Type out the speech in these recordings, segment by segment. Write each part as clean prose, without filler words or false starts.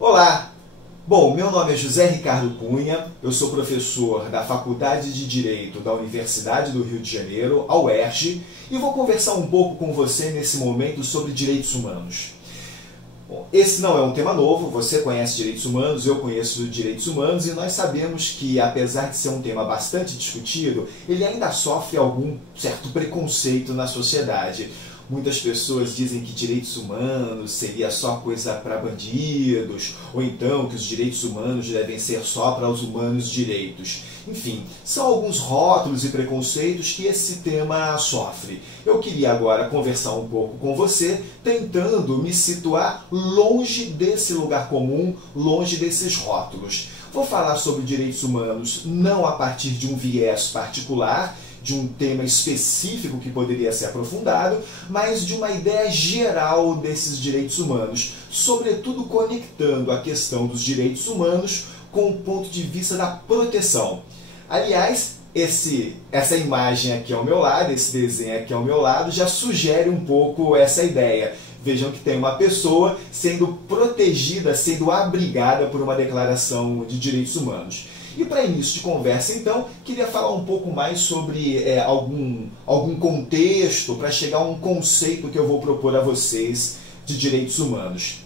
Olá! Bom, meu nome é José Ricardo Cunha, eu sou professor da Faculdade de Direito da Universidade do Rio de Janeiro, a UERJ, e vou conversar um pouco com você nesse momento sobre direitos humanos. Bom, esse não é um tema novo, você conhece direitos humanos, eu conheço direitos humanos, e nós sabemos que, apesar de ser um tema bastante discutido, ele ainda sofre algum certo preconceito na sociedade. Muitas pessoas dizem que direitos humanos seria só coisa para bandidos, ou então que os direitos humanos devem ser só para os humanos direitos. Enfim, são alguns rótulos e preconceitos que esse tema sofre. Eu queria agora conversar um pouco com você, tentando me situar longe desse lugar comum, longe desses rótulos. Vou falar sobre direitos humanos não a partir de um viés particular, de um tema específico que poderia ser aprofundado, mas de uma ideia geral desses direitos humanos, sobretudo conectando a questão dos direitos humanos com o ponto de vista da proteção. Aliás, essa imagem aqui ao meu lado, esse desenho aqui ao meu lado, já sugere um pouco essa ideia. Vejam que tem uma pessoa sendo protegida, sendo abrigada por uma declaração de direitos humanos. E para início de conversa, então, queria falar um pouco mais sobre algum contexto para chegar a um conceito que eu vou propor a vocês de direitos humanos.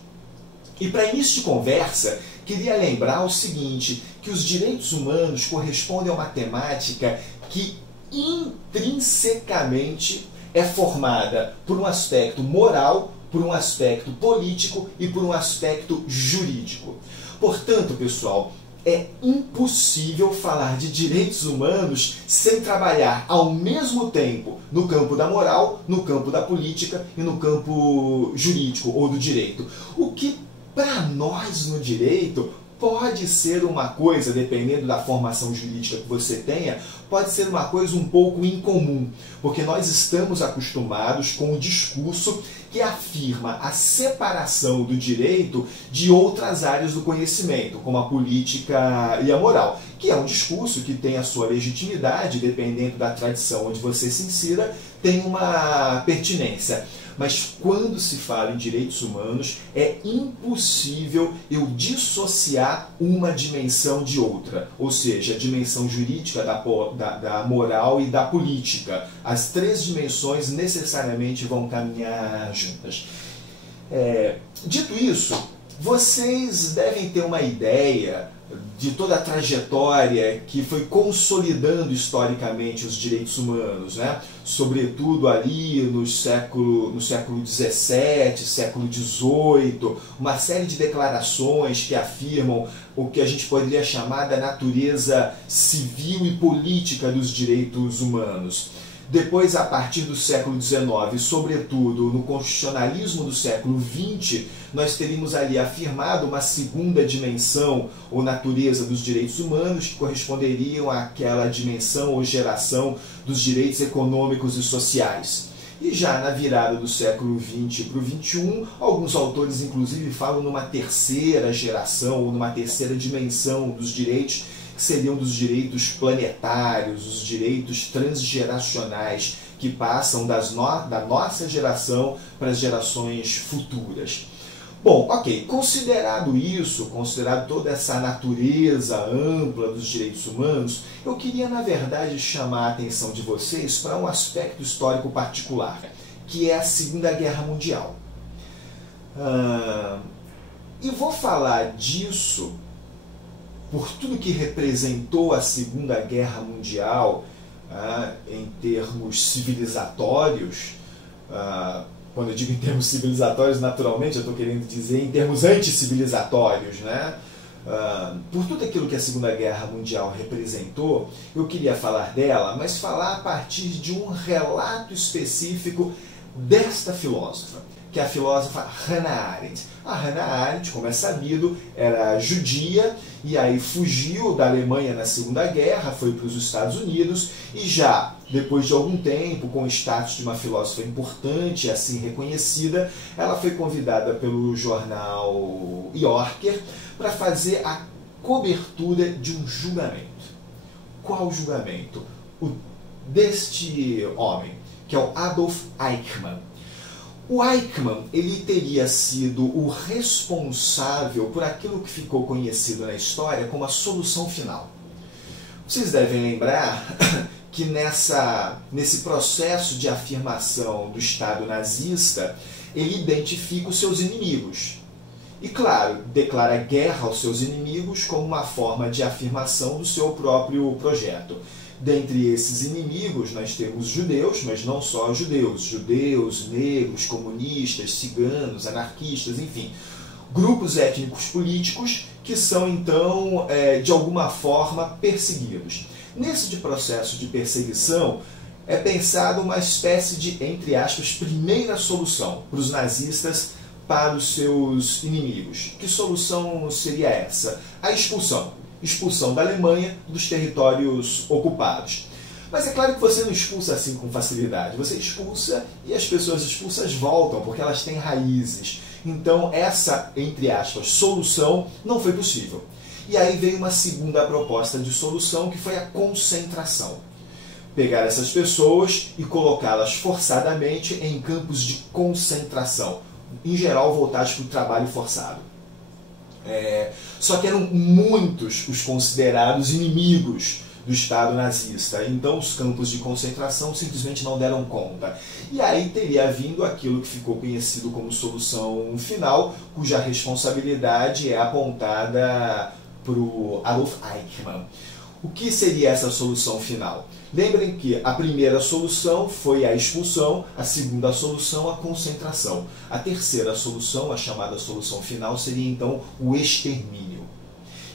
E para início de conversa, queria lembrar o seguinte, que os direitos humanos correspondem a uma temática que intrinsecamente é formada por um aspecto moral, por um aspecto político e por um aspecto jurídico. Portanto, pessoal, é impossível falar de direitos humanos sem trabalhar ao mesmo tempo no campo da moral, no campo da política e no campo jurídico ou do direito. O que para nós no direito pode ser uma coisa, dependendo da formação jurídica que você tenha, pode ser uma coisa um pouco incomum, porque nós estamos acostumados com o discurso que afirma a separação do direito de outras áreas do conhecimento, como a política e a moral, que é um discurso que tem a sua legitimidade, dependendo da tradição onde você se insira, tem uma pertinência. Mas quando se fala em direitos humanos, é impossível eu dissociar uma dimensão de outra. Ou seja, a dimensão jurídica da moral e da política. As três dimensões necessariamente vão caminhar juntas. Dito isso, vocês devem ter uma ideia de toda a trajetória que foi consolidando historicamente os direitos humanos, né? Sobretudo ali no século XVII, século XVIII, uma série de declarações que afirmam o que a gente poderia chamar da natureza civil e política dos direitos humanos. Depois, a partir do século XIX, sobretudo no constitucionalismo do século XX, nós teríamos ali afirmado uma segunda dimensão ou natureza dos direitos humanos que corresponderiam àquela dimensão ou geração dos direitos econômicos e sociais. E já na virada do século XX para o XXI, alguns autores inclusive falam numa terceira geração ou numa terceira dimensão dos direitos, que seriam dos direitos planetários, os direitos transgeracionais, que passam da nossa geração para as gerações futuras. Bom, ok, considerado isso, considerado toda essa natureza ampla dos direitos humanos, eu queria, na verdade, chamar a atenção de vocês para um aspecto histórico particular, que é a Segunda Guerra Mundial. E vou falar disso por tudo que representou a Segunda Guerra Mundial em termos civilizatórios. Quando eu digo em termos civilizatórios, naturalmente, eu estou querendo dizer em termos anticivilizatórios, né? Por tudo aquilo que a Segunda Guerra Mundial representou, eu queria falar dela, mas falar a partir de um relato específico desta filósofa, que é a filósofa Hannah Arendt. A Hannah Arendt, como é sabido, era judia e aí fugiu da Alemanha na Segunda Guerra, foi para os Estados Unidos e já depois de algum tempo, com o status de uma filósofa importante, assim reconhecida, ela foi convidada pelo jornal Yorker para fazer a cobertura de um julgamento. Qual julgamento? O deste homem, que é o Adolf Eichmann. O Eichmann, ele teria sido o responsável por aquilo que ficou conhecido na história como a solução final. Vocês devem lembrar que nesse processo de afirmação do Estado nazista, ele identifica os seus inimigos. E, claro, declara guerra aos seus inimigos como uma forma de afirmação do seu próprio projeto. Dentre esses inimigos, nós temos judeus, mas não só judeus. Judeus, negros, comunistas, ciganos, anarquistas, enfim. Grupos étnicos políticos que são, então, de alguma forma, perseguidos. Nesse processo de perseguição, é pensado uma espécie de, entre aspas, primeira solução para os nazistas para os seus inimigos. Que solução seria essa? A expulsão. Expulsão da Alemanha dos territórios ocupados. Mas é claro que você não expulsa assim com facilidade. Você expulsa e as pessoas expulsas voltam, porque elas têm raízes. Então essa, entre aspas, solução não foi possível. E aí veio uma segunda proposta de solução, que foi a concentração. Pegar essas pessoas e colocá-las forçadamente em campos de concentração, em geral voltados para o trabalho forçado. Só que eram muitos os considerados inimigos do Estado nazista, então os campos de concentração simplesmente não deram conta. E aí teria vindo aquilo que ficou conhecido como solução final, cuja responsabilidade é apontada para o Adolf Eichmann. O que seria essa solução final? Lembrem que a primeira solução foi a expulsão, a segunda solução a concentração. A terceira solução, a chamada solução final, seria então o extermínio.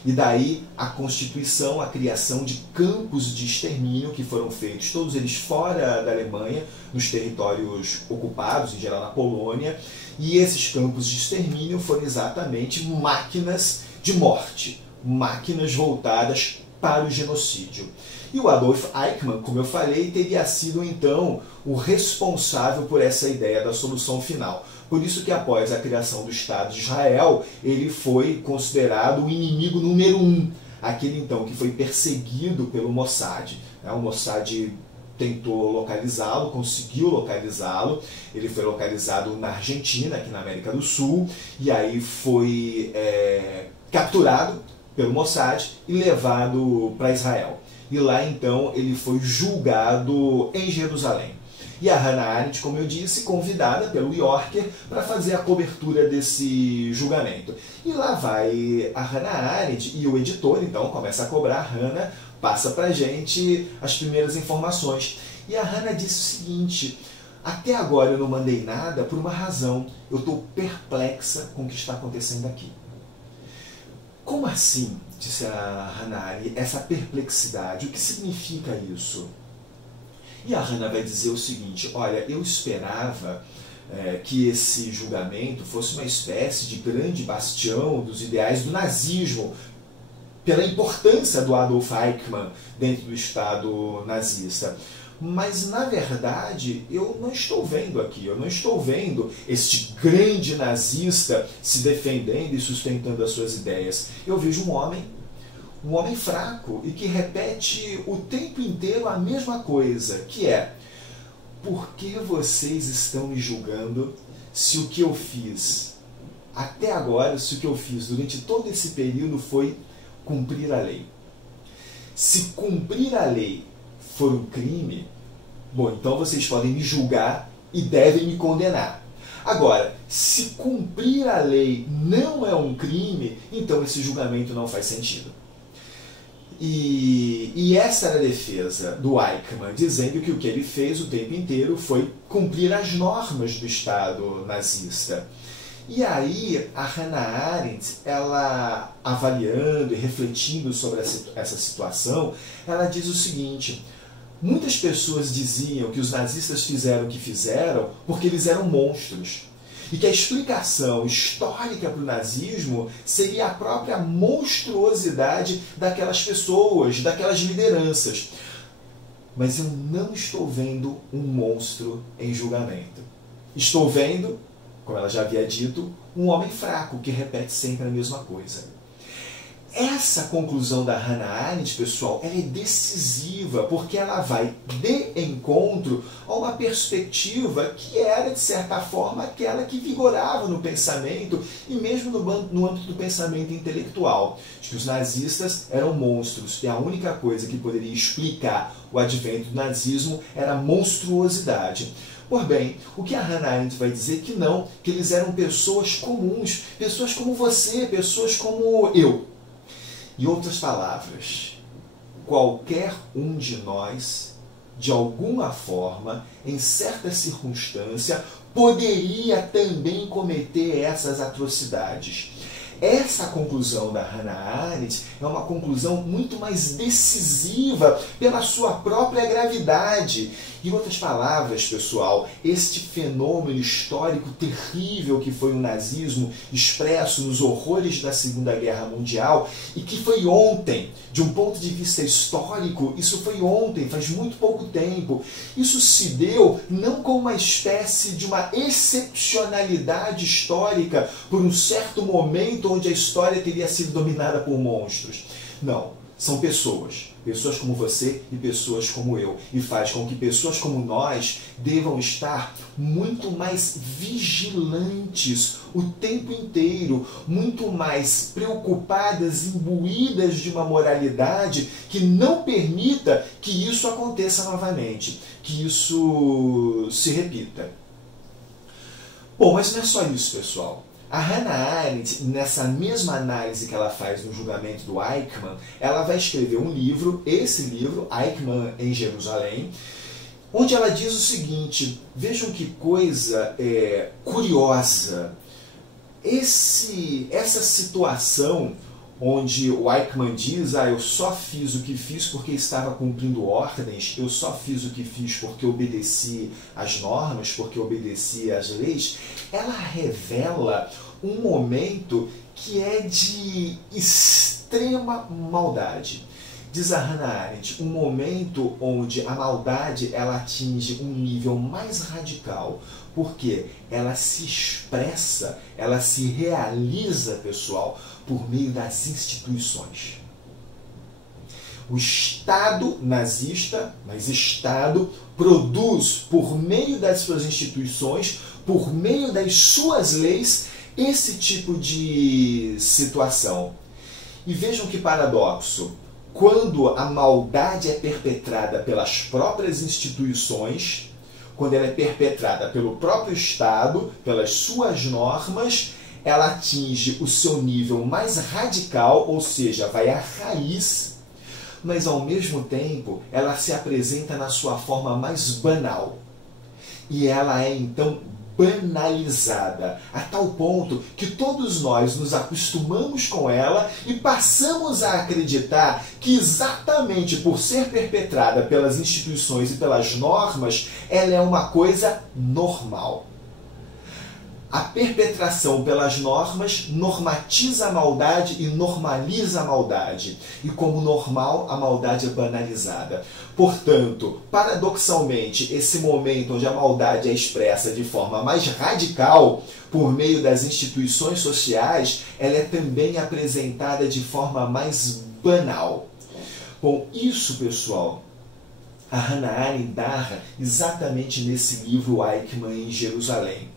E daí a constituição, a criação de campos de extermínio que foram feitos, todos eles fora da Alemanha, nos territórios ocupados, em geral na Polônia, e esses campos de extermínio foram exatamente máquinas de morte, máquinas voltadas para o genocídio. E o Adolf Eichmann, como eu falei, teria sido então o responsável por essa ideia da solução final. Por isso que após a criação do Estado de Israel, ele foi considerado o inimigo número 1, aquele então que foi perseguido pelo Mossad. O Mossad tentou localizá-lo, conseguiu localizá-lo, ele foi localizado na Argentina, aqui na América do Sul, e aí foi capturado pelo Mossad e levado para Israel. E lá então ele foi julgado em Jerusalém. E a Hannah Arendt, como eu disse, convidada pelo Yorker para fazer a cobertura desse julgamento. E lá vai a Hannah Arendt e o editor então começa a cobrar a Hannah, passa para a gente as primeiras informações. E a Hannah disse o seguinte: até agora eu não mandei nada por uma razão, eu estou perplexa com o que está acontecendo aqui. Como assim, disse a Hannah Arendt, essa perplexidade? O que significa isso? E a Hannah vai dizer o seguinte: olha, eu esperava que esse julgamento fosse uma espécie de grande bastião dos ideais do nazismo, pela importância do Adolf Eichmann dentro do Estado nazista. Mas, na verdade, eu não estou vendo aqui, eu não estou vendo este grande nazista se defendendo e sustentando as suas ideias. Eu vejo um homem fraco e que repete o tempo inteiro a mesma coisa, que é: por que vocês estão me julgando se o que eu fiz até agora, se o que eu fiz durante todo esse período foi cumprir a lei? Se cumprir a lei for um crime, bom, então vocês podem me julgar e devem me condenar. Agora, se cumprir a lei não é um crime, então esse julgamento não faz sentido. E essa era a defesa do Eichmann, dizendo que o que ele fez o tempo inteiro foi cumprir as normas do Estado nazista. E aí a Hannah Arendt, ela avaliando e refletindo sobre essa situação, ela diz o seguinte: muitas pessoas diziam que os nazistas fizeram o que fizeram porque eles eram monstros. E que a explicação histórica para o nazismo seria a própria monstruosidade daquelas pessoas, daquelas lideranças. Mas eu não estou vendo um monstro em julgamento. Estou vendo, como ela já havia dito, um homem fraco que repete sempre a mesma coisa. essa conclusão da Hannah Arendt, pessoal, ela é decisiva, porque ela vai de encontro a uma perspectiva que era, de certa forma, aquela que vigorava no pensamento e mesmo no âmbito do pensamento intelectual, de que os nazistas eram monstros e a única coisa que poderia explicar o advento do nazismo era a monstruosidade. Pois bem, o que a Hannah Arendt vai dizer que não, que eles eram pessoas comuns, pessoas como você, pessoas como eu. Em outras palavras, qualquer um de nós, de alguma forma, em certa circunstância, poderia também cometer essas atrocidades. Essa conclusão da Hannah Arendt é uma conclusão muito mais decisiva pela sua própria gravidade. Em outras palavras, pessoal, este fenômeno histórico terrível que foi o nazismo, expresso nos horrores da Segunda Guerra Mundial, e que foi ontem, de um ponto de vista histórico, isso foi ontem, faz muito pouco tempo. Isso se deu não como uma espécie de uma excepcionalidade histórica por um certo momento onde a história teria sido dominada por monstros. Não. São pessoas como você e pessoas como eu, e faz com que pessoas como nós devam estar muito mais vigilantes o tempo inteiro, muito mais preocupadas, imbuídas de uma moralidade que não permita que isso aconteça novamente, que isso se repita. Bom, mas não é só isso, pessoal. A Hannah Arendt, nessa mesma análise que ela faz no julgamento do Eichmann, ela vai escrever um livro, esse livro, Eichmann em Jerusalém, onde ela diz o seguinte, vejam que coisa curiosa, essa situação onde o Eichmann diz, eu só fiz o que fiz porque estava cumprindo ordens, eu só fiz o que fiz porque obedeci às normas, porque obedeci às leis, ela revela um momento que é de extrema maldade. Diz a Hannah Arendt, um momento onde a maldade ela atinge um nível mais radical, porque ela se expressa, ela se realiza, pessoal, por meio das instituições. O Estado nazista, mas Estado, produz por meio das suas instituições, por meio das suas leis, esse tipo de situação. E vejam que paradoxo. Quando a maldade é perpetrada pelas próprias instituições, quando ela é perpetrada pelo próprio Estado, pelas suas normas, ela atinge o seu nível mais radical, ou seja, vai à raiz, mas ao mesmo tempo ela se apresenta na sua forma mais banal. E ela é então banalizada, a tal ponto que todos nós nos acostumamos com ela e passamos a acreditar que exatamente por ser perpetrada pelas instituições e pelas normas, ela é uma coisa normal. A perpetração pelas normas normatiza a maldade e normaliza a maldade. E como normal, a maldade é banalizada. Portanto, paradoxalmente, esse momento onde a maldade é expressa de forma mais radical, por meio das instituições sociais, ela é também apresentada de forma mais banal. Bom, isso, pessoal, a Hannah Arendt narra exatamente nesse livro Eichmann em Jerusalém.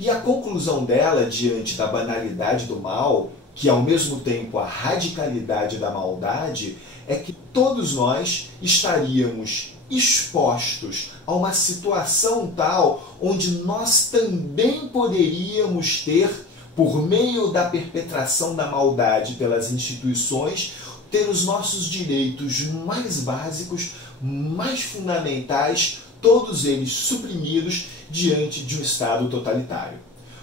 E a conclusão dela, diante da banalidade do mal, que ao mesmo tempo a radicalidade da maldade, é que todos nós estaríamos expostos a uma situação tal onde nós também poderíamos ter, por meio da perpetração da maldade pelas instituições, ter os nossos direitos mais básicos, mais fundamentais, todos eles suprimidos diante de um Estado totalitário.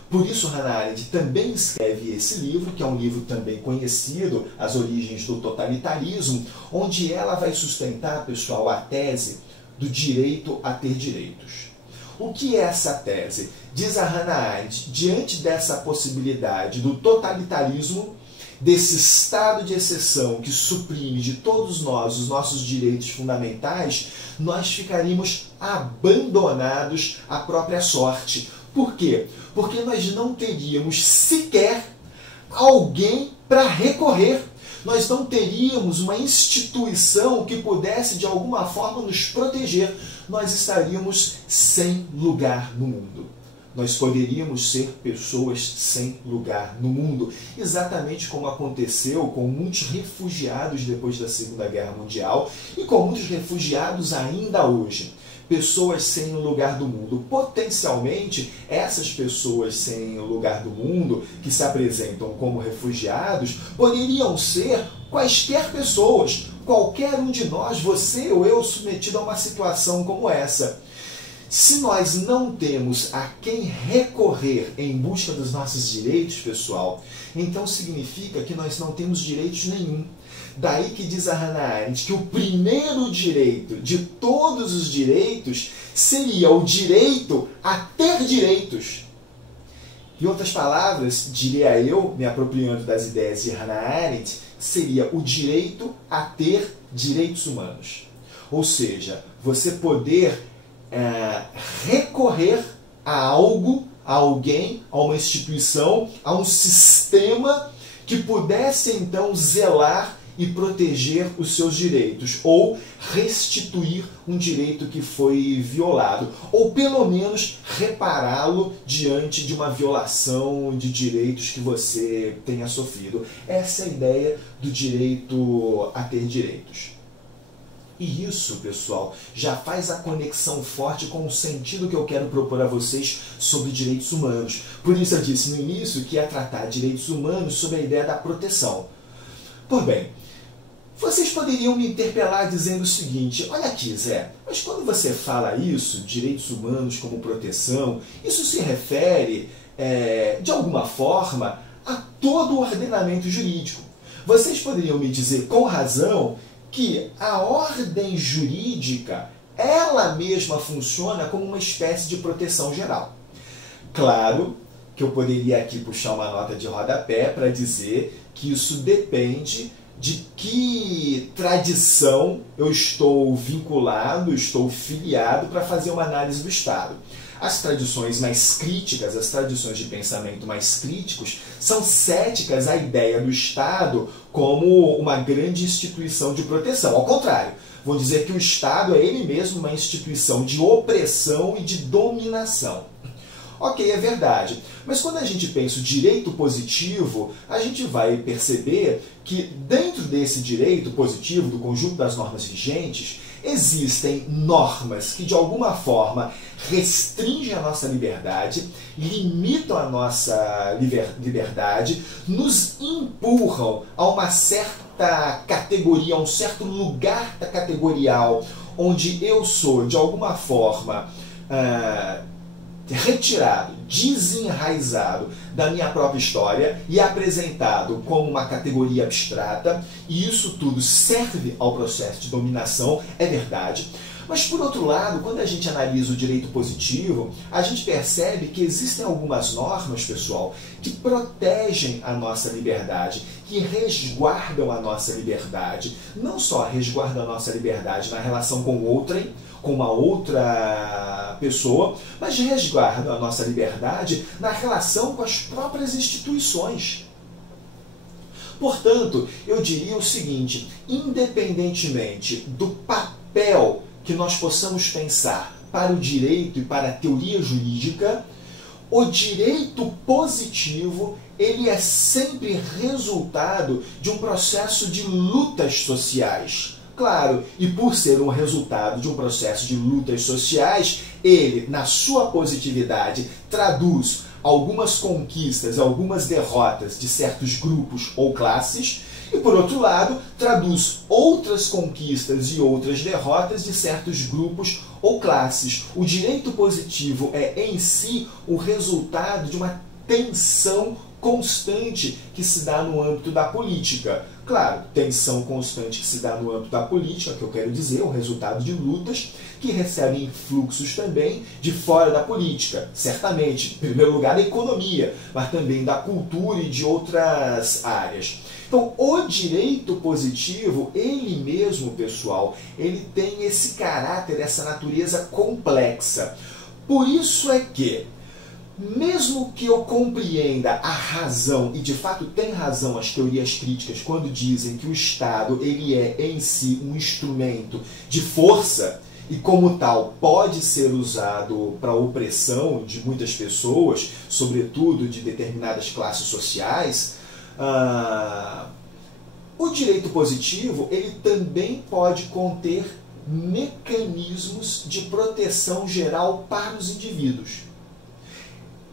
Por isso, Hannah Arendt também escreve esse livro, que é um livro também conhecido, As Origens do Totalitarismo, onde ela vai sustentar, pessoal, a tese do direito a ter direitos. O que é essa tese? Diz a Hannah Arendt, diante dessa possibilidade do totalitarismo, desse estado de exceção que suprime de todos nós os nossos direitos fundamentais, nós ficaríamos abandonados à própria sorte. Por quê? Porque nós não teríamos sequer alguém para recorrer. Nós não teríamos uma instituição que pudesse de alguma forma nos proteger. Nós estaríamos sem lugar no mundo. Nós poderíamos ser pessoas sem lugar no mundo, exatamente como aconteceu com muitos refugiados depois da Segunda Guerra Mundial e com muitos refugiados ainda hoje. Pessoas sem lugar do mundo. Potencialmente, essas pessoas sem lugar do mundo, que se apresentam como refugiados, poderiam ser quaisquer pessoas, qualquer um de nós, você ou eu, submetido a uma situação como essa. Se nós não temos a quem recorrer em busca dos nossos direitos, pessoal, então significa que nós não temos direitos nenhum. Daí que diz a Hannah Arendt que o primeiro direito de todos os direitos seria o direito a ter direitos. Em outras palavras, diria eu, me apropriando das ideias de Hannah Arendt, seria o direito a ter direitos humanos. Ou seja, você poder recorrer a algo, a alguém, a uma instituição, a um sistema que pudesse então zelar e proteger os seus direitos, ou restituir um direito que foi violado, ou pelo menos repará-lo diante de uma violação de direitos que você tenha sofrido. Essa é a ideia do direito a ter direitos. E isso, pessoal, já faz a conexão forte com o sentido que eu quero propor a vocês sobre direitos humanos. Por isso eu disse no início que ia tratar direitos humanos sobre a ideia da proteção. Pois bem, vocês poderiam me interpelar dizendo o seguinte: olha aqui, Zé, mas quando você fala isso, direitos humanos como proteção, isso se refere, de alguma forma, a todo o ordenamento jurídico. Vocês poderiam me dizer com razão que a ordem jurídica, ela mesma funciona como uma espécie de proteção geral. Claro que eu poderia aqui puxar uma nota de rodapé para dizer que isso depende de que tradição eu estou vinculado, estou filiado para fazer uma análise do Estado. As tradições mais críticas, as tradições de pensamento mais críticos, são céticas à ideia do Estado como uma grande instituição de proteção. Ao contrário, vão dizer que o Estado é ele mesmo uma instituição de opressão e de dominação. Ok, é verdade. Mas quando a gente pensa o direito positivo, a gente vai perceber que dentro desse direito positivo, do conjunto das normas vigentes, existem normas que de alguma forma restringem a nossa liberdade, limitam a nossa liberdade, nos empurram a uma certa categoria, a um certo lugar categorial, onde eu sou de alguma forma retirado, desenraizado da minha própria história e apresentado como uma categoria abstrata, e isso tudo serve ao processo de dominação, é verdade. Mas, por outro lado, quando a gente analisa o direito positivo, a gente percebe que existem algumas normas, pessoal, que protegem a nossa liberdade, que resguardam a nossa liberdade. Não só resguardam a nossa liberdade na relação com outrem, com uma outra pessoa, mas resguardam a nossa liberdade na relação com as próprias instituições. Portanto, eu diria o seguinte: independentemente do papel que nós possamos pensar para o direito e para a teoria jurídica, o direito positivo ele é sempre resultado de um processo de lutas sociais. Claro, e por ser um resultado de um processo de lutas sociais, ele, na sua positividade, traduz algumas conquistas, algumas derrotas de certos grupos ou classes, e, por outro lado, traduz outras conquistas e outras derrotas de certos grupos ou classes. O direito positivo é, em si, o resultado de uma tensão constante que se dá no âmbito da política. Claro, tensão constante que se dá no âmbito da política, que eu quero dizer, o resultado de lutas que recebem influxos também de fora da política. Certamente, em primeiro lugar, da economia, mas também da cultura e de outras áreas. Então, o direito positivo, ele mesmo, pessoal, ele tem esse caráter, essa natureza complexa. Por isso é que mesmo que eu compreenda a razão, e de fato tem razão as teorias críticas quando dizem que o Estado ele é em si um instrumento de força e como tal pode ser usado para a opressão de muitas pessoas, sobretudo de determinadas classes sociais, o direito positivo ele também pode conter mecanismos de proteção geral para os indivíduos.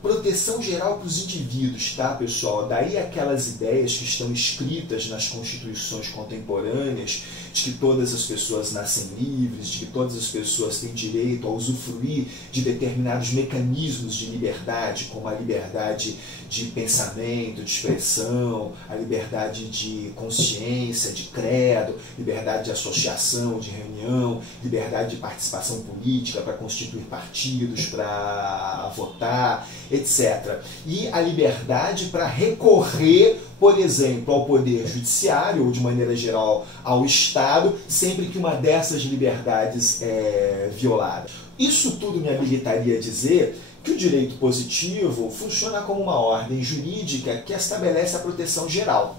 Proteção geral para os indivíduos, tá, pessoal? Daí aquelas ideias que estão escritas nas constituições contemporâneas de que todas as pessoas nascem livres, de que todas as pessoas têm direito a usufruir de determinados mecanismos de liberdade, como a liberdade de pensamento, de expressão, a liberdade de consciência, de credo, liberdade de associação, de reunião, liberdade de participação política para constituir partidos, para votar, etc. E a liberdade para recorrer, por exemplo, ao poder judiciário ou, de maneira geral, ao Estado, sempre que uma dessas liberdades é violada. Isso tudo me habilitaria a dizer que o direito positivo funciona como uma ordem jurídica que estabelece a proteção geral.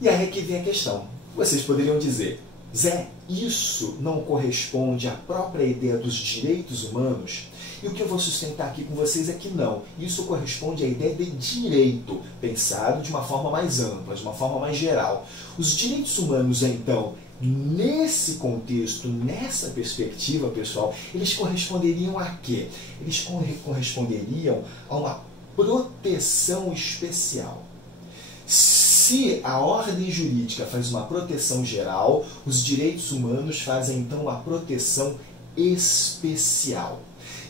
E aí é que vem a questão. Vocês poderiam dizer, Zé, isso não corresponde à própria ideia dos direitos humanos? E o que eu vou sustentar aqui com vocês é que não. Isso corresponde à ideia de direito, pensado de uma forma mais ampla, de uma forma mais geral. Os direitos humanos, então, nesse contexto, nessa perspectiva, pessoal, eles corresponderiam a quê? Eles corresponderiam a uma proteção especial. Se a ordem jurídica faz uma proteção geral, os direitos humanos fazem, então, uma proteção especial.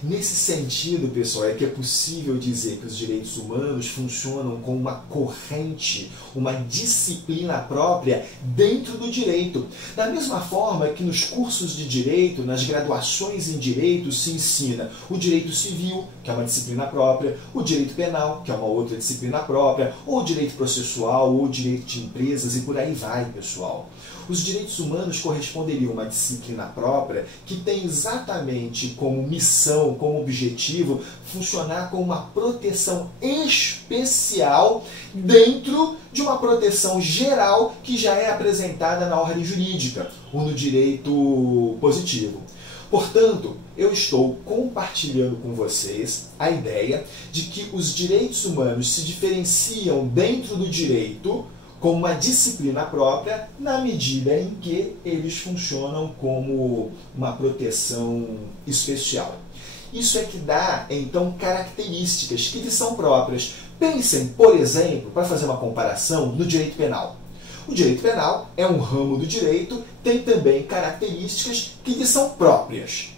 Nesse sentido, pessoal, é que é possível dizer que os direitos humanos funcionam como uma corrente, uma disciplina própria dentro do direito. Da mesma forma que nos cursos de direito, nas graduações em direito, se ensina o direito civil, que é uma disciplina própria, o direito penal, que é uma outra disciplina própria, ou o direito processual, ou o direito de empresas, e por aí vai, pessoal. Os direitos humanos corresponderiam a uma disciplina própria que tem exatamente como missão, como objetivo, funcionar como uma proteção especial dentro de uma proteção geral que já é apresentada na ordem jurídica, ou no direito positivo. Portanto, eu estou compartilhando com vocês a ideia de que os direitos humanos se diferenciam dentro do direito como uma disciplina própria, na medida em que eles funcionam como uma proteção especial. Isso é que dá, então, características que lhes são próprias. Pensem, por exemplo, para fazer uma comparação, no direito penal. O direito penal é um ramo do direito, tem também características que lhe são próprias.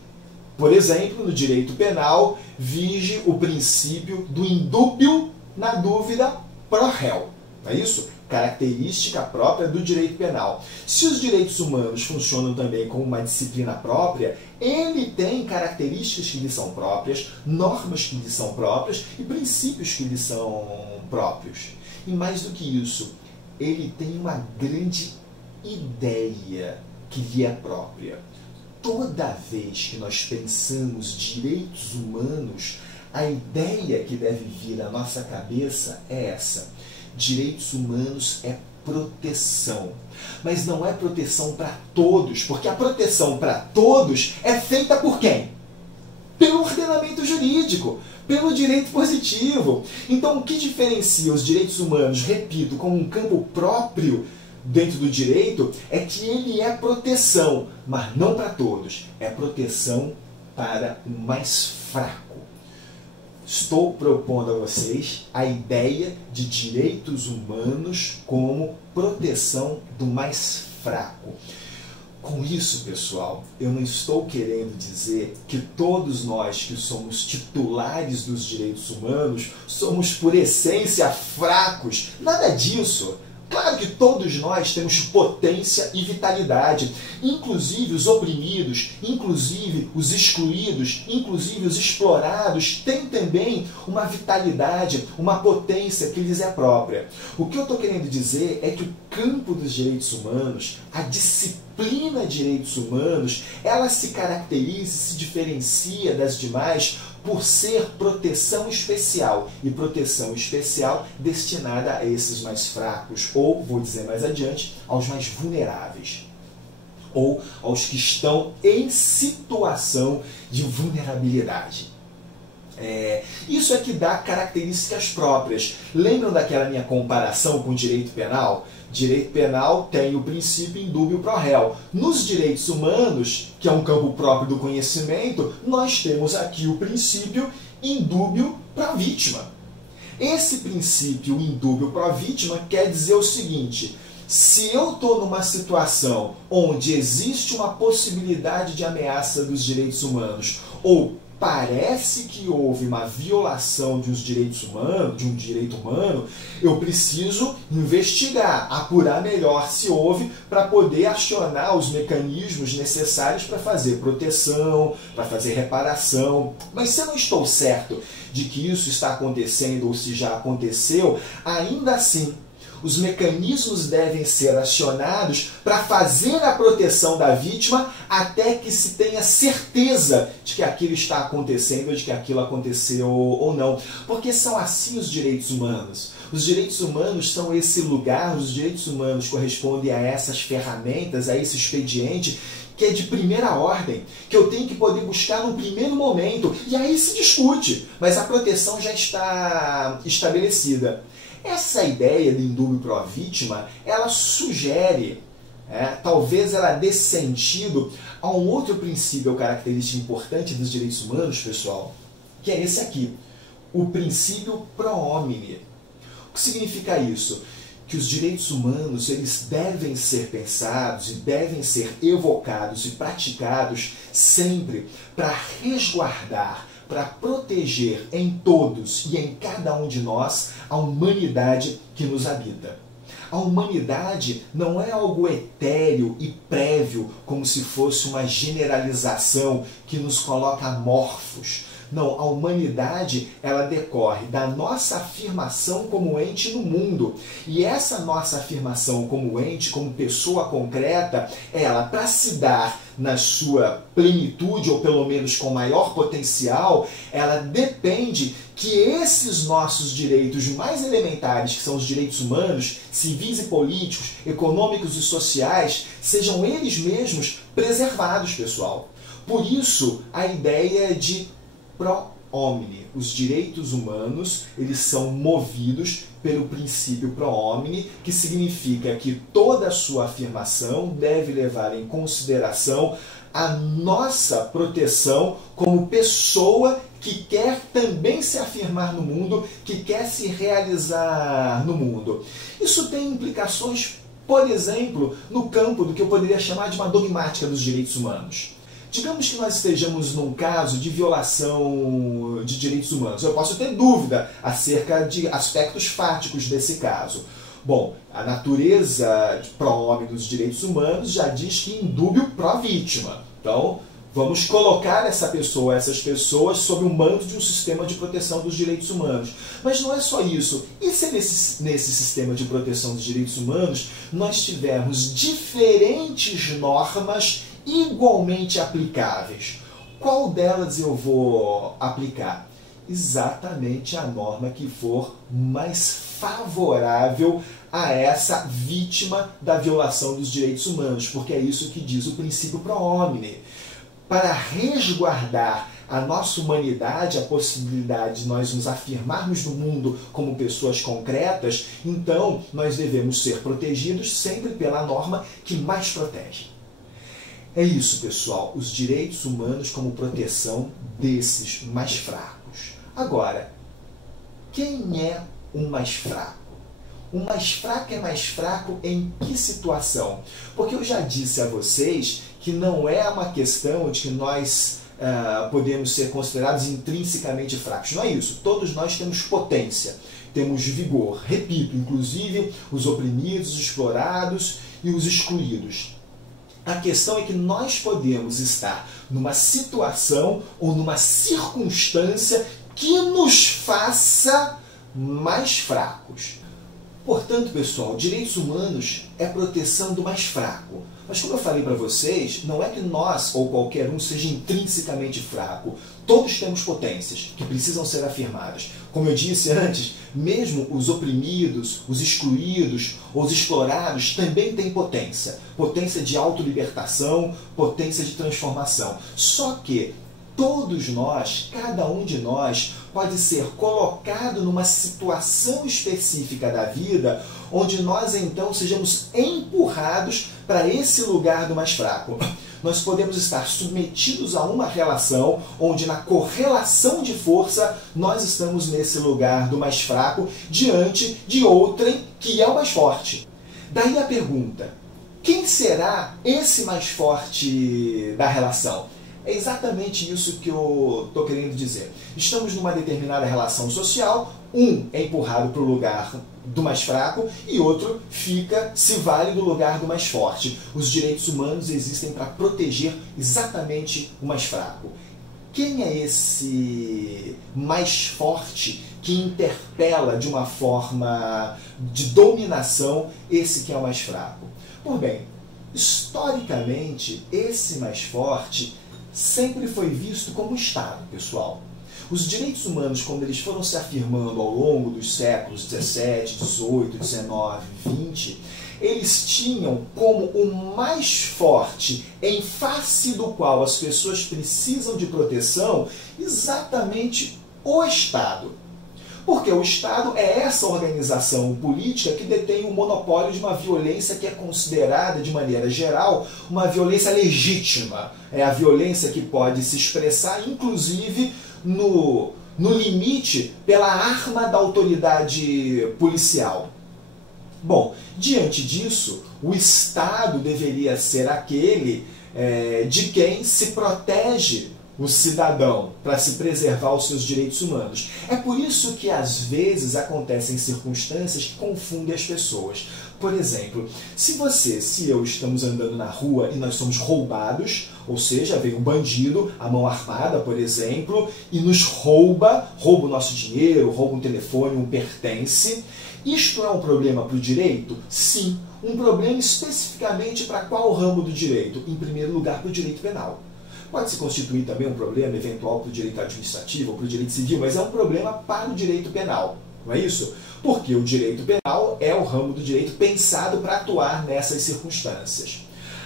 Por exemplo, no direito penal, vige o princípio do indúbio na dúvida pro réu. Não é isso? Característica própria do direito penal. Se os direitos humanos funcionam também como uma disciplina própria, ele tem características que lhe são próprias, normas que lhe são próprias e princípios que lhe são próprios. E mais do que isso, ele tem uma grande ideia que lhe é própria. Toda vez que nós pensamos direitos humanos, a ideia que deve vir à nossa cabeça é essa. Direitos humanos é proteção. Mas não é proteção para todos, porque a proteção para todos é feita por quem? Pelo ordenamento jurídico, pelo direito positivo. Então, o que diferencia os direitos humanos, repito, como um campo próprio dentro do direito, é que ele é proteção, mas não para todos. É proteção para o mais fraco. Estou propondo a vocês a ideia de direitos humanos como proteção do mais fraco. Com isso, pessoal, eu não estou querendo dizer que todos nós que somos titulares dos direitos humanos somos, por essência, fracos. Nada disso. Claro que todos nós temos potência e vitalidade, inclusive os oprimidos, inclusive os excluídos, inclusive os explorados, têm também uma vitalidade, uma potência que lhes é própria. O que eu estou querendo dizer é que o campo dos direitos humanos, a disciplina de direitos humanos, ela se caracteriza, se diferencia das demais por ser proteção especial, e proteção especial destinada a esses mais fracos, ou, vou dizer mais adiante, aos mais vulneráveis, ou aos que estão em situação de vulnerabilidade. Isso é que dá características próprias. Lembram daquela minha comparação com o direito penal? Direito penal tem o princípio indúbio pro réu. Nos direitos humanos, que é um campo próprio do conhecimento, nós temos aqui o princípio indúbio pra vítima. Esse princípio indúbio pro vítima quer dizer o seguinte: se eu estou numa situação onde existe uma possibilidade de ameaça dos direitos humanos, ou parece que houve uma violação de um direito humano, eu preciso investigar, apurar melhor se houve, para poder acionar os mecanismos necessários para fazer proteção, para fazer reparação. Mas se eu não estou certo de que isso está acontecendo ou se já aconteceu, ainda assim, os mecanismos devem ser acionados para fazer a proteção da vítima até que se tenha certeza de que aquilo está acontecendo ou de que aquilo aconteceu ou não. Porque são assim os direitos humanos. Os direitos humanos são esse lugar, os direitos humanos correspondem a essas ferramentas, a esse expediente que é de primeira ordem, que eu tenho que poder buscar no primeiro momento, e aí se discute, mas a proteção já está estabelecida. Essa ideia de indúbio pro vítima, ela sugere, talvez ela dê sentido a um outro princípio ou característica importante dos direitos humanos, pessoal, que é esse aqui, o princípio pro homine. O que significa isso? Que os direitos humanos, eles devem ser pensados e devem ser evocados e praticados sempre para resguardar, para proteger em todos e em cada um de nós a humanidade que nos habita. A humanidade não é algo etéreo e prévio, como se fosse uma generalização que nos coloca amorfos. Não, a humanidade, ela decorre da nossa afirmação como ente no mundo. E essa nossa afirmação como ente, como pessoa concreta, ela, para se dar na sua plenitude, ou pelo menos com maior potencial, ela depende que esses nossos direitos mais elementares, que são os direitos humanos, civis e políticos, econômicos e sociais, sejam eles mesmos preservados, pessoal. Por isso, a ideia de pro homine. Os direitos humanos, eles são movidos pelo princípio pro homine, que significa que toda a sua afirmação deve levar em consideração a nossa proteção como pessoa que quer também se afirmar no mundo, que quer se realizar no mundo. Isso tem implicações, por exemplo, no campo do que eu poderia chamar de uma dogmática dos direitos humanos. Digamos que nós estejamos num caso de violação de direitos humanos. Eu posso ter dúvida acerca de aspectos fáticos desse caso. Bom, a natureza pro homine dos direitos humanos já diz que indúbio pro vítima. Então, vamos colocar essa pessoa, essas pessoas, sob o manto de um sistema de proteção dos direitos humanos. Mas não é só isso. E se nesse sistema de proteção dos direitos humanos nós tivermos diferentes normas igualmente aplicáveis? Qual delas eu vou aplicar? Exatamente a norma que for mais favorável a essa vítima da violação dos direitos humanos, porque é isso que diz o princípio pro homine. Para resguardar a nossa humanidade, a possibilidade de nós nos afirmarmos no mundo como pessoas concretas, então nós devemos ser protegidos sempre pela norma que mais protege. É isso, pessoal, os direitos humanos como proteção desses mais fracos. Agora, quem é o mais fraco? O mais fraco é mais fraco em que situação? Porque eu já disse a vocês que não é uma questão de que nós podemos ser considerados intrinsecamente fracos. Não é isso. Todos nós temos potência, temos vigor. Repito, inclusive os oprimidos, os explorados e os excluídos. A questão é que nós podemos estar numa situação ou numa circunstância que nos faça mais fracos. Portanto, pessoal, direitos humanos é proteção do mais fraco. Mas como eu falei para vocês, não é que nós ou qualquer um seja intrinsecamente fraco. Todos temos potências que precisam ser afirmadas. Como eu disse antes, mesmo os oprimidos, os excluídos, os explorados também têm potência. Potência de autolibertação, potência de transformação. Só que todos nós, cada um de nós, pode ser colocado numa situação específica da vida onde nós então sejamos empurrados para esse lugar do mais fraco. Nós podemos estar submetidos a uma relação onde na correlação de força nós estamos nesse lugar do mais fraco diante de outrem que é o mais forte. Daí a pergunta, quem será esse mais forte da relação? É exatamente isso que eu estou querendo dizer. Estamos numa determinada relação social, um é empurrado para o lugar do mais fraco e outro se vale do lugar do mais forte. Os direitos humanos existem para proteger exatamente o mais fraco. Quem é esse mais forte que interpela de uma forma de dominação esse que é o mais fraco? Por bem, historicamente, esse mais forte sempre foi visto como Estado, pessoal. Os direitos humanos, quando eles foram se afirmando ao longo dos séculos 17, 18, 19, 20, eles tinham como o mais forte em face do qual as pessoas precisam de proteção exatamente o Estado. Porque o Estado é essa organização política que detém o monopólio de uma violência que é considerada, de maneira geral, uma violência legítima. É a violência que pode se expressar, inclusive, no limite pela arma da autoridade policial. Bom, diante disso, o Estado deveria ser aquele de quem se protege o cidadão para se preservar os seus direitos humanos. É por isso que às vezes acontecem circunstâncias que confundem as pessoas. Por exemplo, se eu estamos andando na rua e nós somos roubados, ou seja, vem um bandido, a mão armada, por exemplo, e nos rouba o nosso dinheiro, rouba um telefone, um pertence. Isto é um problema para o direito? Sim. Um problema especificamente para qual ramo do direito? Em primeiro lugar, para o direito penal. Pode se constituir também um problema eventual para o direito administrativo ou para o direito civil, mas é um problema para o direito penal, não é isso? Porque o direito penal é o ramo do direito pensado para atuar nessas circunstâncias.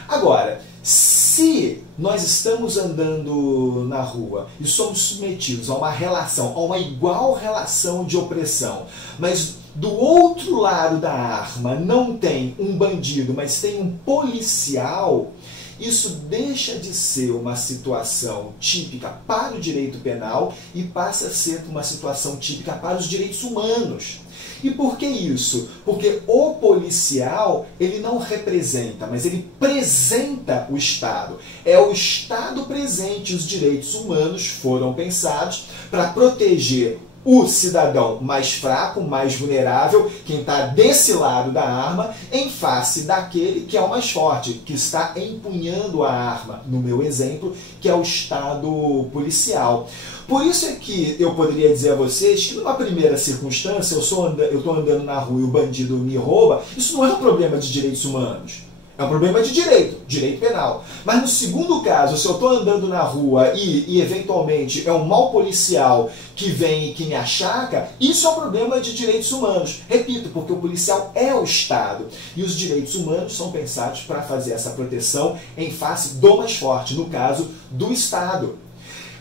Agora, se nós estamos andando na rua e somos submetidos a uma relação, a uma igual relação de opressão, mas do outro lado da arma não tem um bandido, mas tem um policial, isso deixa de ser uma situação típica para o direito penal e passa a ser uma situação típica para os direitos humanos. E por que isso? Porque o policial, ele não representa, mas ele presenta o Estado. É o Estado presente, os direitos humanos foram pensados para proteger o cidadão mais fraco, mais vulnerável, quem está desse lado da arma, em face daquele que é o mais forte, que está empunhando a arma, no meu exemplo, que é o Estado policial. Por isso é que eu poderia dizer a vocês que numa primeira circunstância, eu estou andando na rua e o bandido me rouba, isso não é um problema de direitos humanos. É um problema de direito penal. Mas no segundo caso, se eu estou andando na rua e eventualmente é um mau policial que vem e que me achaca, isso é um problema de direitos humanos. Repito, porque o policial é o Estado. E os direitos humanos são pensados para fazer essa proteção em face do mais forte, no caso do Estado.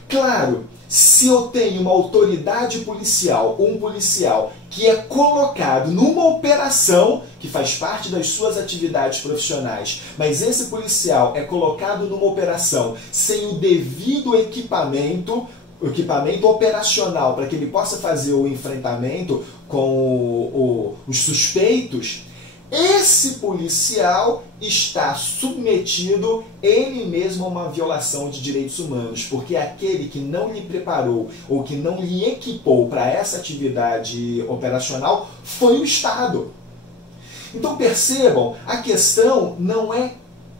Claro, se eu tenho uma autoridade policial, ou um policial que é colocado numa operação que faz parte das suas atividades profissionais, mas esse policial é colocado numa operação sem o devido equipamento operacional para que ele possa fazer o enfrentamento com os suspeitos, esse policial está submetido ele mesmo a uma violação de direitos humanos, porque aquele que não lhe preparou ou que não lhe equipou para essa atividade operacional foi o Estado. Então percebam, a questão não é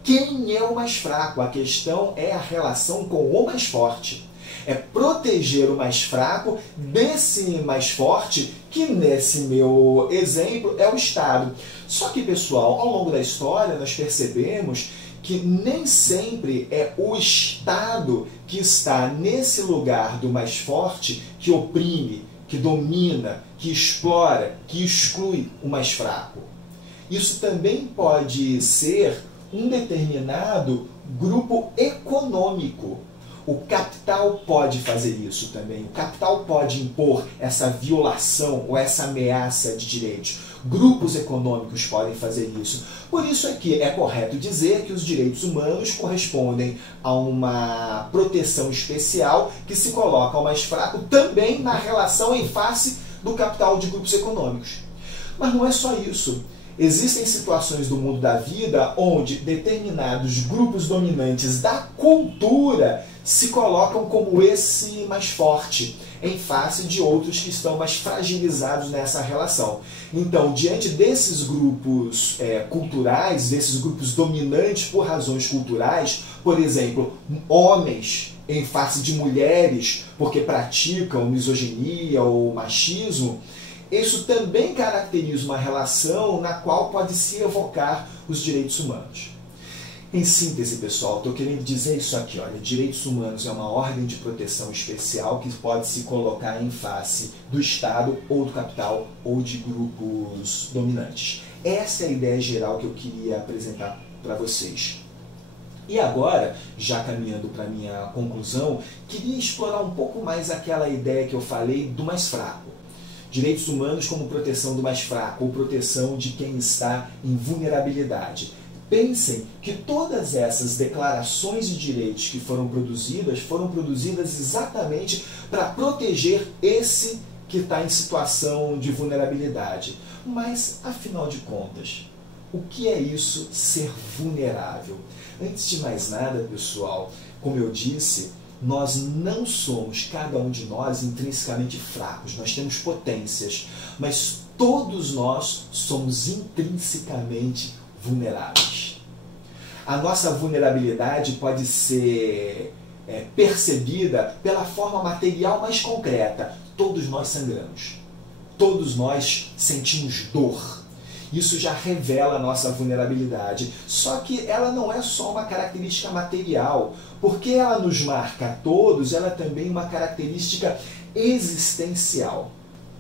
quem é o mais fraco, a questão é a relação com o mais forte. É proteger o mais fraco desse mais forte, que nesse meu exemplo é o Estado. Só que, pessoal, ao longo da história nós percebemos que nem sempre é o Estado que está nesse lugar do mais forte que oprime, que domina, que explora, que exclui o mais fraco. Isso também pode ser um determinado grupo econômico. O capital pode fazer isso também. O capital pode impor essa violação ou essa ameaça de direitos. Grupos econômicos podem fazer isso. Por isso é que é correto dizer que os direitos humanos correspondem a uma proteção especial que se coloca ao mais fraco também na relação em face do capital de grupos econômicos. Mas não é só isso. Existem situações do mundo da vida onde determinados grupos dominantes da cultura se colocam como esse mais forte, em face de outros que estão mais fragilizados nessa relação. Então, diante desses grupos culturais, desses grupos dominantes por razões culturais, por exemplo, homens em face de mulheres porque praticam misoginia ou machismo, isso também caracteriza uma relação na qual pode se evocar os direitos humanos. Em síntese, pessoal, estou querendo dizer isso aqui, olha, direitos humanos é uma ordem de proteção especial que pode se colocar em face do Estado ou do capital ou de grupos dominantes. Essa é a ideia geral que eu queria apresentar para vocês. E agora, já caminhando para a minha conclusão, queria explorar um pouco mais aquela ideia que eu falei do mais fraco. Direitos humanos como proteção do mais fraco ou proteção de quem está em vulnerabilidade. Pensem que todas essas declarações de direitos que foram produzidas exatamente para proteger esse que está em situação de vulnerabilidade. Mas, afinal de contas, o que é isso ser vulnerável? Antes de mais nada, pessoal, como eu disse, nós não somos, cada um de nós, intrinsecamente fracos. Nós temos potências, mas todos nós somos intrinsecamente vulneráveis. A nossa vulnerabilidade pode ser percebida pela forma material mais concreta. Todos nós sangramos. Todos nós sentimos dor. Isso já revela a nossa vulnerabilidade. Só que ela não é só uma característica material. Porque ela nos marca a todos, ela é também uma característica existencial.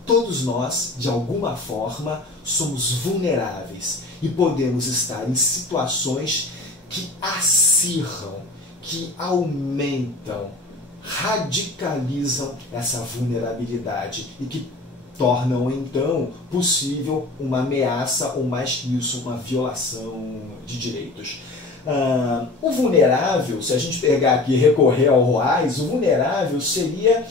Todos nós, de alguma forma, somos vulneráveis e podemos estar em situações que acirram, que aumentam, radicalizam essa vulnerabilidade e que tornam, então, possível uma ameaça ou, mais que isso, uma violação de direitos. O vulnerável, se a gente pegar aqui e recorrer ao Roais, o vulnerável seria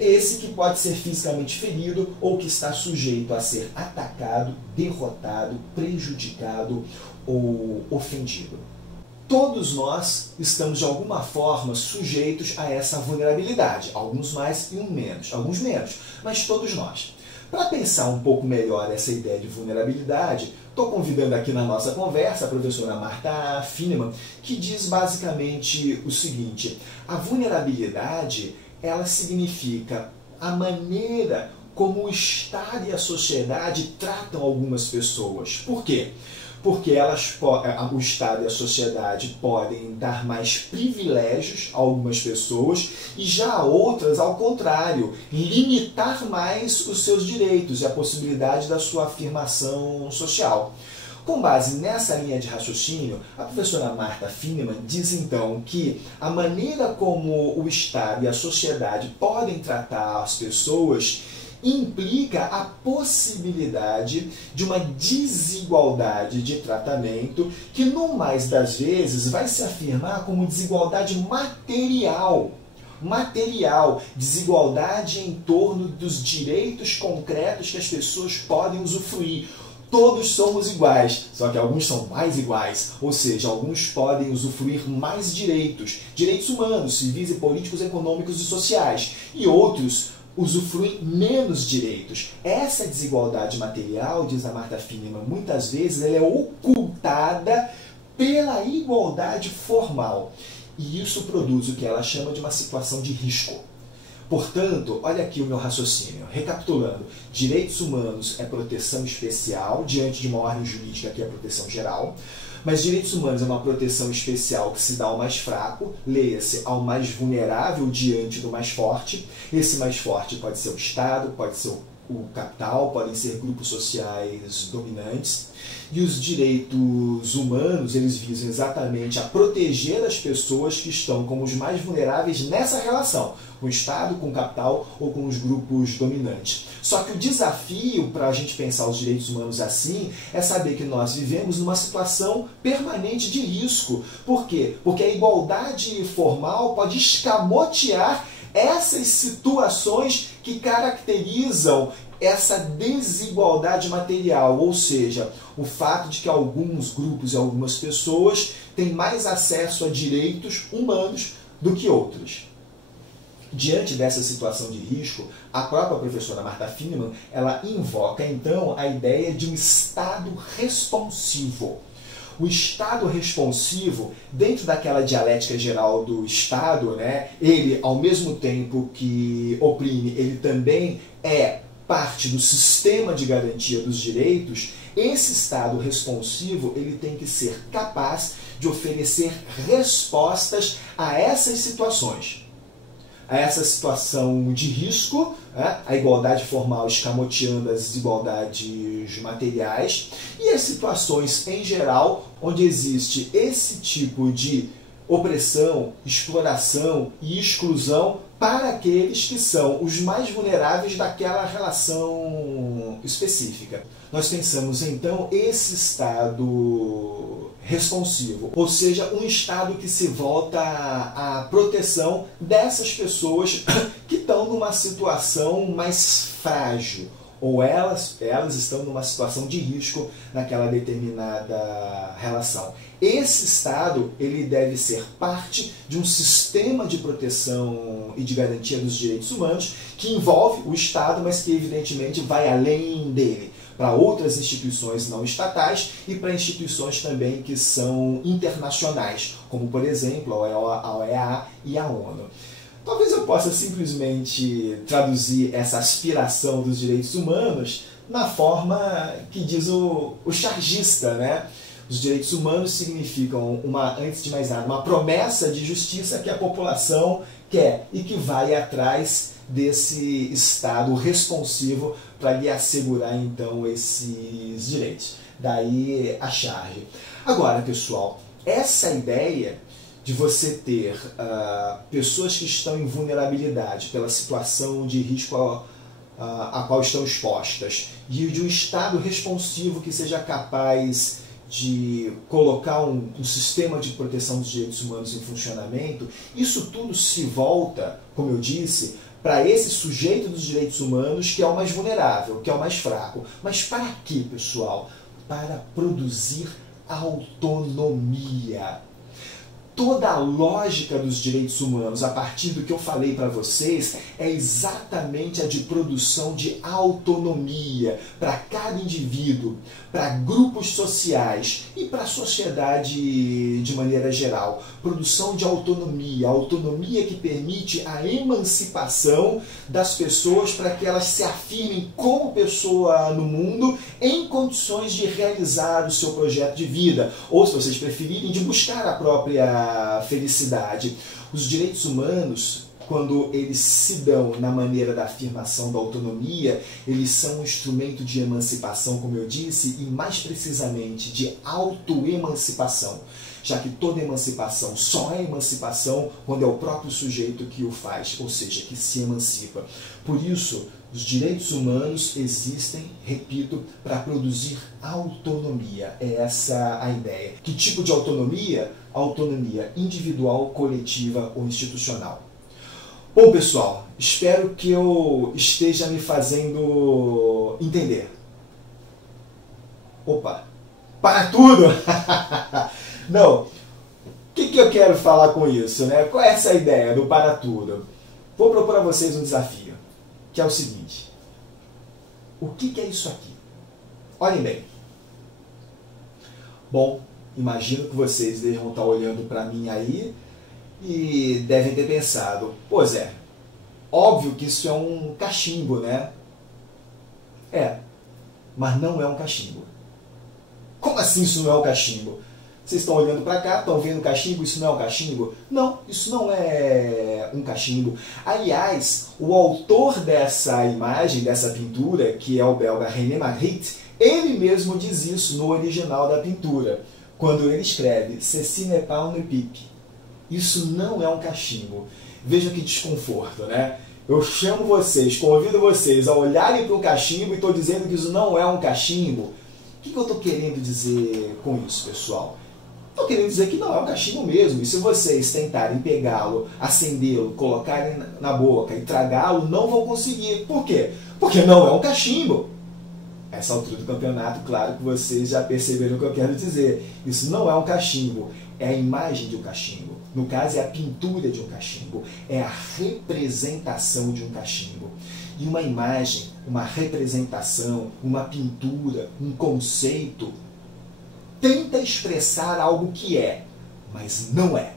esse que pode ser fisicamente ferido ou que está sujeito a ser atacado, derrotado, prejudicado ou ofendido. Todos nós estamos de alguma forma sujeitos a essa vulnerabilidade, alguns mais e alguns menos, mas todos nós. Para pensar um pouco melhor essa ideia de vulnerabilidade, estou convidando aqui na nossa conversa a professora Marta Fineman, que diz basicamente o seguinte: a vulnerabilidade, ela significa a maneira como o Estado e a sociedade tratam algumas pessoas. Por quê? Porque o Estado e a sociedade podem dar mais privilégios a algumas pessoas e já a outras, ao contrário, limitar mais os seus direitos e a possibilidade da sua afirmação social. Com base nessa linha de raciocínio, a professora Marta Fineman diz então que a maneira como o Estado e a sociedade podem tratar as pessoas implica a possibilidade de uma desigualdade de tratamento que, no mais das vezes, vai se afirmar como desigualdade material. Desigualdade em torno dos direitos concretos que as pessoas podem usufruir. Todos somos iguais, só que alguns são mais iguais, ou seja, alguns podem usufruir mais direitos humanos, civis e políticos, econômicos e sociais, e outros usufruem menos direitos. Essa desigualdade material, diz a Marta Fineman, muitas vezes ela é ocultada pela igualdade formal. e isso produz o que ela chama de uma situação de risco. Portanto, olha aqui o meu raciocínio. Recapitulando, direitos humanos é proteção especial diante de uma ordem jurídica que é proteção geral, mas direitos humanos é uma proteção especial que se dá ao mais fraco, leia-se ao mais vulnerável diante do mais forte. Esse mais forte pode ser o Estado, pode ser o capital, podem ser grupos sociais dominantes. E os direitos humanos, eles visam exatamente a proteger as pessoas que estão como os mais vulneráveis nessa relação, com o Estado, com o capital ou com os grupos dominantes. Só que o desafio para a gente pensar os direitos humanos assim é saber que nós vivemos numa situação permanente de risco. Por quê? Porque a igualdade formal pode escamotear essas situações que caracterizam essa desigualdade material, ou seja, o fato de que alguns grupos e algumas pessoas têm mais acesso a direitos humanos do que outros. Diante dessa situação de risco, a própria professora Marta Fineman, ela invoca então a ideia de um Estado responsivo. O Estado responsivo, dentro daquela dialética geral do Estado, né, ele, ao mesmo tempo que oprime, ele também é parte do sistema de garantia dos direitos. Esse Estado responsivo, ele tem que ser capaz de oferecer respostas a essas situações. A essa situação de risco, né, a igualdade formal escamoteando as desigualdades materiais, e as situações em geral onde existe esse tipo de opressão, exploração e exclusão para aqueles que são os mais vulneráveis daquela relação específica. Nós pensamos então esse Estado responsivo, ou seja, um Estado que se volta à proteção dessas pessoas que estão numa situação mais frágil, ou elas estão numa situação de risco naquela determinada relação. Esse Estado, ele deve ser parte de um sistema de proteção e de garantia dos direitos humanos que envolve o Estado, mas que evidentemente vai além dele, para outras instituições não estatais e para instituições também que são internacionais, como por exemplo a OEA e a ONU. Talvez eu possa simplesmente traduzir essa aspiração dos direitos humanos na forma que diz o chargista, né? Os direitos humanos significam, antes de mais nada, uma promessa de justiça que a população quer e que vai atrás desse Estado responsivo para lhe assegurar, então, esses direitos. Daí a charge. Agora, pessoal, essa ideia de você ter pessoas que estão em vulnerabilidade pela situação de risco a qual estão expostas e de um Estado responsivo que seja capaz de colocar um sistema de proteção dos direitos humanos em funcionamento, isso tudo se volta, como eu disse, para esse sujeito dos direitos humanos que é o mais vulnerável, que é o mais fraco. Mas para quê, pessoal? Para produzir autonomia. Toda a lógica dos direitos humanos, a partir do que eu falei para vocês, é exatamente a de produção de autonomia para cada indivíduo, para grupos sociais e para a sociedade de maneira geral. Produção de autonomia, autonomia que permite a emancipação das pessoas para que elas se afirmem como pessoa no mundo em condições de realizar o seu projeto de vida, ou, se vocês preferirem, de buscar a própria felicidade. Os direitos humanos, quando eles se dão na maneira da afirmação da autonomia, eles são um instrumento de emancipação, como eu disse, e mais precisamente de autoemancipação, já que toda emancipação só é emancipação quando é o próprio sujeito que o faz, ou seja, que se emancipa. Por isso, os direitos humanos existem, repito, para produzir autonomia. É essa a ideia. Que tipo de autonomia? Autonomia individual, coletiva ou institucional. Bom, pessoal, espero que eu esteja me fazendo entender. Opa, para tudo! Não, o que eu quero falar com isso, né? Qual é essa ideia do para tudo? Vou propor a vocês um desafio, que é o seguinte. O que é isso aqui? Olhem bem. Bom, imagino que vocês devem estar olhando para mim aí e devem ter pensado, pô Zé, óbvio que isso é um cachimbo, né? É, mas não é um cachimbo. Como assim isso não é um cachimbo? Vocês estão olhando para cá, estão vendo cachimbo, isso não é um cachimbo? Não, isso não é um cachimbo. Aliás, o autor dessa imagem, dessa pintura, que é o belga René Magritte, ele mesmo diz isso no original da pintura, quando ele escreve "Ceci n'est pas une pipe". Isso não é um cachimbo. Veja que desconforto, né? Eu chamo vocês, convido vocês a olharem para um cachimbo e estou dizendo que isso não é um cachimbo. O que eu estou querendo dizer com isso, pessoal? Estou querendo dizer que não é um cachimbo mesmo. E se vocês tentarem pegá-lo, acendê-lo, colocarem na boca e tragá-lo, não vão conseguir. Por quê? Porque não é um cachimbo. Essa altura do campeonato, claro que vocês já perceberam o que eu quero dizer. Isso não é um cachimbo, é a imagem de um cachimbo. No caso, é a pintura de um cachimbo, é a representação de um cachimbo. E uma imagem, uma representação, uma pintura, um conceito, tenta expressar algo que é, mas não é.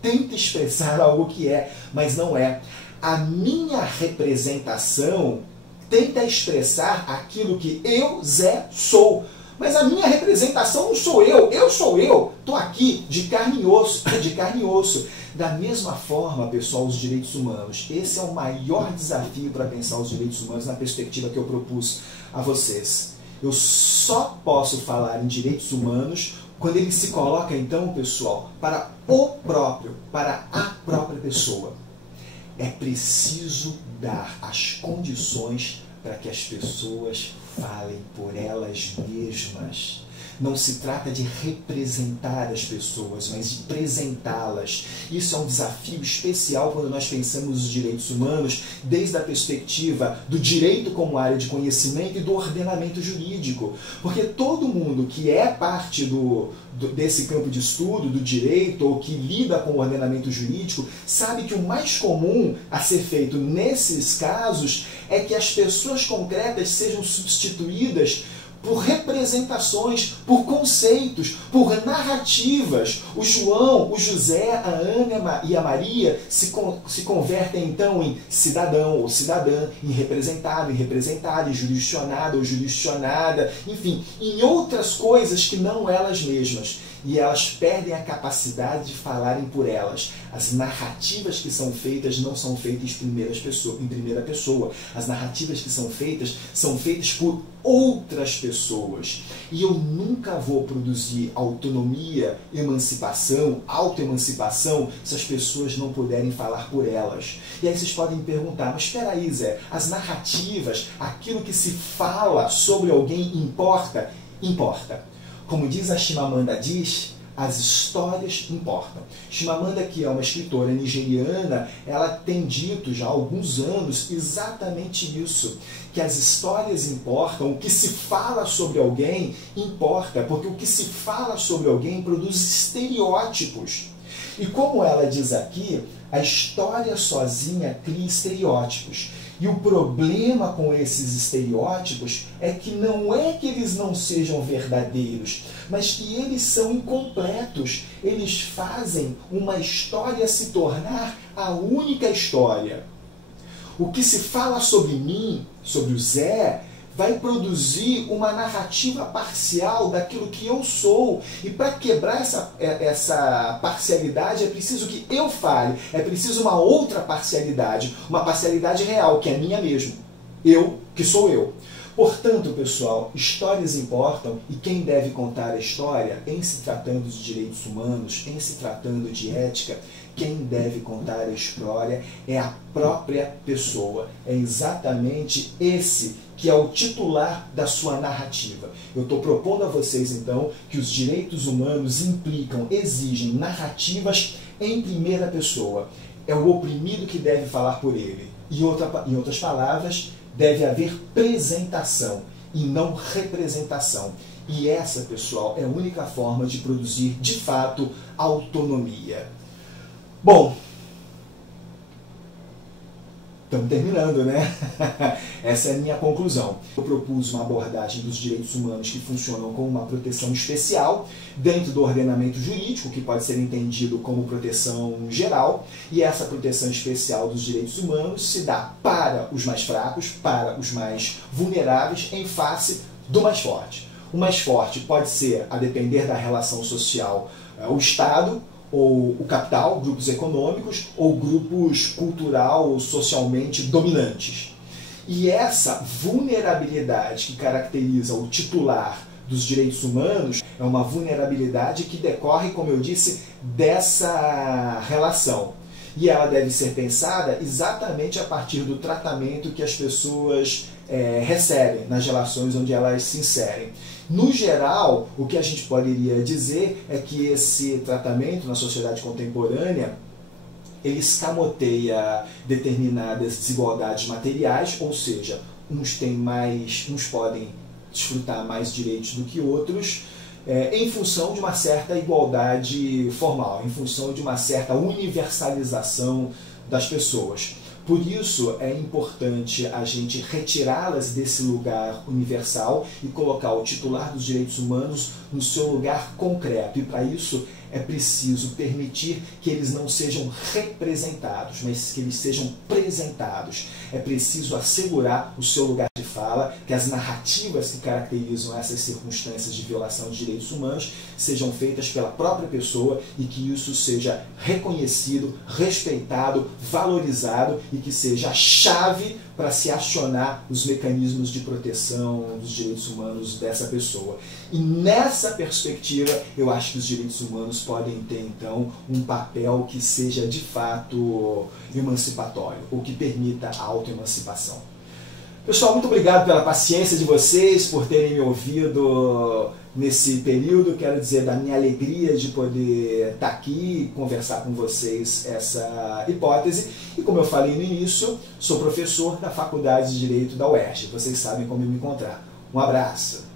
Tenta expressar algo que é, mas não é. A minha representação tenta expressar aquilo que eu, Zé, sou. Mas a minha representação não sou eu sou eu. Estou aqui de carne e osso, de carne e osso. Da mesma forma, pessoal, os direitos humanos. Esse é o maior desafio para pensar os direitos humanos na perspectiva que eu propus a vocês. Eu só posso falar em direitos humanos quando ele se coloca, então, pessoal, para o próprio, para a própria pessoa. É preciso dar as condições para que as pessoas falem por elas mesmas. Não se trata de representar as pessoas, mas de apresentá-las. Isso é um desafio especial quando nós pensamos os direitos humanos desde a perspectiva do direito como área de conhecimento e do ordenamento jurídico. Porque todo mundo que é parte desse campo de estudo, do direito, ou que lida com o ordenamento jurídico, sabe que o mais comum a ser feito nesses casos é que as pessoas concretas sejam substituídas por representações, por conceitos, por narrativas. O João, o José, a Ana e a Maria se convertem então em cidadão ou cidadã, em representado, em representada, em jurisdicionado ou jurisdicionada, enfim, em outras coisas que não elas mesmas. E elas perdem a capacidade de falarem por elas. As narrativas que são feitas não são feitas em primeira pessoa. As narrativas que são feitas por outras pessoas. E eu nunca vou produzir autonomia, emancipação, autoemancipação, se as pessoas não puderem falar por elas. E aí vocês podem me perguntar, mas espera aí, Zé, as narrativas, aquilo que se fala sobre alguém importa? Importa. Como diz a Chimamanda Adichie, as histórias importam. Chimamanda, que é uma escritora nigeriana, ela tem dito já há alguns anos exatamente isso, que as histórias importam, o que se fala sobre alguém importa, porque o que se fala sobre alguém produz estereótipos. E como ela diz aqui, a história sozinha cria estereótipos. E o problema com esses estereótipos é que não é que eles não sejam verdadeiros, mas que eles são incompletos. Eles fazem uma história se tornar a única história. O que se fala sobre mim, sobre o Zé, vai produzir uma narrativa parcial daquilo que eu sou. E para quebrar essa parcialidade é preciso que eu fale, é preciso uma outra parcialidade, uma parcialidade real, que é minha mesmo. Eu, que sou eu. Portanto, pessoal, histórias importam e quem deve contar a história, em se tratando de direitos humanos, em se tratando de ética, quem deve contar a história é a própria pessoa. É exatamente esse que é o titular da sua narrativa. Eu estou propondo a vocês, então, que os direitos humanos exigem narrativas em primeira pessoa. É o oprimido que deve falar por ele. Em outras palavras, deve haver apresentação e não representação. E essa, pessoal, é a única forma de produzir, de fato, autonomia. Bom, Estamos terminando, né? Essa é a minha conclusão. Eu propus uma abordagem dos direitos humanos que funcionam como uma proteção especial dentro do ordenamento jurídico, que pode ser entendido como proteção geral, e essa proteção especial dos direitos humanos se dá para os mais fracos, para os mais vulneráveis, em face do mais forte. O mais forte pode ser, a depender da relação social, o Estado, ou o capital, grupos econômicos, ou grupos cultural ou socialmente dominantes. E essa vulnerabilidade que caracteriza o titular dos direitos humanos é uma vulnerabilidade que decorre, como eu disse, dessa relação. E ela deve ser pensada exatamente a partir do tratamento que as pessoas recebem nas relações onde elas se inserem. No geral, o que a gente poderia dizer é que esse tratamento na sociedade contemporânea ele escamoteia determinadas desigualdades materiais, ou seja, uns podem desfrutar mais direitos do que outros, em função de uma certa igualdade formal, em função de uma certa universalização das pessoas. Por isso é importante a gente retirá-las desse lugar universal e colocar o titular dos direitos humanos no seu lugar concreto. E para isso é preciso permitir que eles não sejam representados, mas que eles sejam presentados. É preciso assegurar o seu lugar de fala, que as narrativas que caracterizam essas circunstâncias de violação de direitos humanos sejam feitas pela própria pessoa e que isso seja reconhecido, respeitado, valorizado e que seja a chave para se acionar os mecanismos de proteção dos direitos humanos dessa pessoa. E nessa perspectiva, eu acho que os direitos humanos podem ter, então, um papel que seja, de fato, emancipatório, ou que permita a autoemancipação. Pessoal, muito obrigado pela paciência de vocês, por terem me ouvido nesse período. Quero dizer da minha alegria de poder estar aqui e conversar com vocês essa hipótese. E como eu falei no início, sou professor da Faculdade de Direito da UERJ. Vocês sabem como me encontrar. Um abraço!